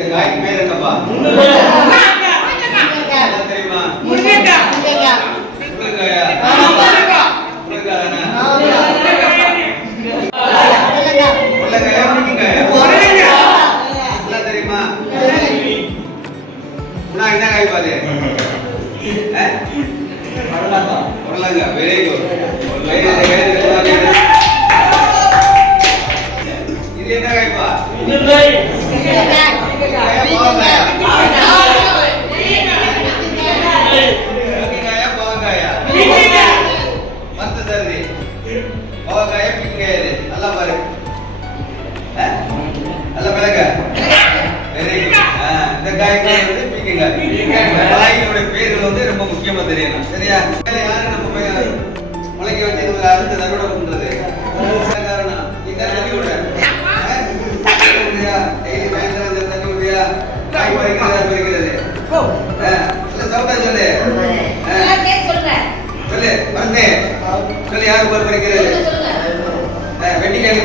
இந்த காய்க்கு பேர் என்னப்பா? தெரியுமா? முருங்கைக்காயா? தெரியுமா? என்ன காய் பாரு? உருளைங்க. Very good. இது என்ன காய்ப்பா? நல்லா பாரு. நல்லா பிறகு வெரி குட். இந்த காய்க்கு வந்து பீக்கங்காய். காய்களுடைய பேர்கள் வந்து ரொம்ப முக்கியமா தெரியணும். சரியா? யாரு நம்ம முளைக்க வச்சு இது அடுத்த அறுவடை பண்றது காரணம் இந்த தண்ணி விட டெய்லி பயங்கர தண்ணி விடுறியா? காய் பறிக்கிறது சவுண்டா சொல்லு. சொல்லு மறந்தே சொல்லு. யாரு பறிக்கிறது? வெட்டிக்காய்க்கு